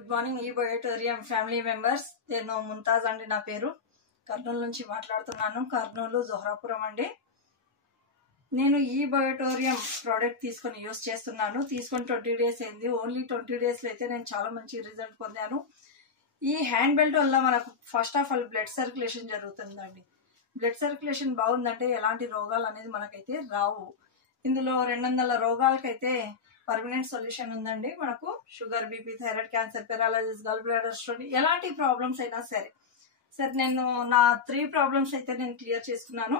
Good morning ఈ బయోటోరియం family members. నేను ముంతాజ్ అండి, నా పేరు. కర్నూలు నుంచి మాట్లాడుతున్నాను. కర్నూలు జోహరాపురం అండి. నేను ఈ బయోటోరియం ప్రోడక్ట్ తీసుకొని యూస్ చేస్తున్నాను. తీసుకొని 20 days అయింది. ఓన్లీ 20 days అయితే నేను చాలా మంచి రిజల్ట్ పొందాను. ఈ హ్యాండ్ బెల్ట్ వల్ల మనకు first of all blood circulation జరుగుతుందండి. బ్లడ్ సర్క్యులేషన్ బాగుందంటే ఎలాంటి రోగాలు అనేది మనకైతే రావు. ఇందులో 200 రోగాలకైతే పర్మనెంట్ సొల్యూషన్ ఉందండి. మనకు sugar, BP, thyroid, cancer, paralysis, గల్ బ్లాడర్ స్టోన్, ఎలాంటి ప్రాబ్లమ్స్ అయినా సరే నేను నా 3 ప్రాబ్లమ్స్ అయితే నేను క్లియర్ చేసుకున్నాను.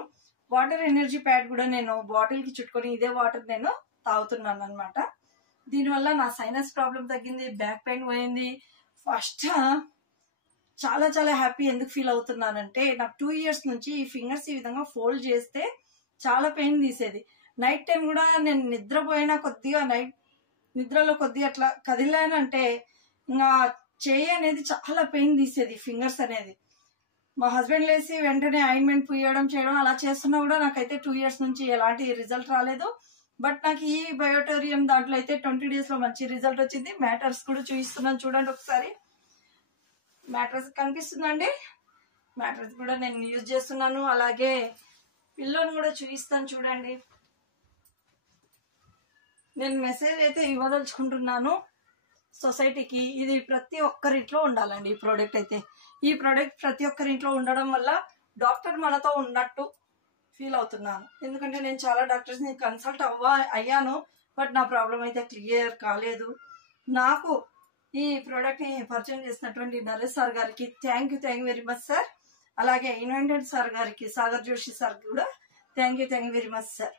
వాటర్ ఎనర్జీ ప్యాడ్ కూడా నేను బాటిల్ కి చుట్టుకొని ఇదే వాటర్ నేను తాగుతున్నాను అనమాట. దీనివల్ల నా సైనస్ ప్రాబ్లం తగ్గింది, బ్యాక్ పెయిన్ పోయింది. ఫస్ట్ చాలా చాలా హ్యాపీ. ఎందుకు ఫీల్ అవుతున్నానంటే నాకు 2 years నుంచి ఈ ఫింగర్స్ ఈ విధంగా ఫోల్డ్ చేస్తే చాలా పెయిన్ తీసేది. నైట్ టైం కూడా నేను నిద్రపోయినా కొద్దిగా నిద్రలో కొద్దిగా అట్లా కదిలానంటే ఇంకా చేయి అనేది చాలా పెయిన్ తీసేది, ఫింగర్స్ అనేది. మా హస్బెండ్ లేసి వెంటనే ఆయింట్మెంట్ పూయడం చేయడం అలా చేస్తున్నా కూడా నాకైతే 2 years నుంచి ఎలాంటి రిజల్ట్ రాలేదు. బట్ నాకు ఈ బయోటోరియం దాంట్లో అయితే 20 days లో మంచి రిజల్ట్ వచ్చింది. మ్యాటర్స్ కూడా చూపిస్తున్నాను చూడండి ఒకసారి. మ్యాటర్స్ కనిపిస్తుందండి. మ్యాటర్స్ కూడా నేను యూజ్ చేస్తున్నాను. అలాగే పిల్లోని కూడా చూపిస్తాను చూడండి. నేను మెసేజ్ అయితే ఇవ్వదలుచుకుంటున్నాను సొసైటీకి. ఇది ప్రతి ఒక్కరింట్లో ఉండాలండి. ఈ ప్రోడక్ట్ అయితే ఈ ప్రోడక్ట్ ప్రతి ఒక్కరింట్లో ఉండడం వల్ల డాక్టర్ మనతో ఉన్నట్టు ఫీల్ అవుతున్నాను. ఎందుకంటే నేను చాలా డాక్టర్స్ ని కన్సల్ట్ అయ్యాను. బట్ నా ప్రాబ్లం అయితే క్లియర్ కాలేదు. నాకు ఈ ప్రోడక్ట్ ని పరిచయం చేసినటువంటి నరేష్ సార్ గారికి thank you very much sir. అలాగే ఇన్వెంటెడ్ సార్ గారికి, సాగర్ జోషి సార్ కూడా thank you very much sir.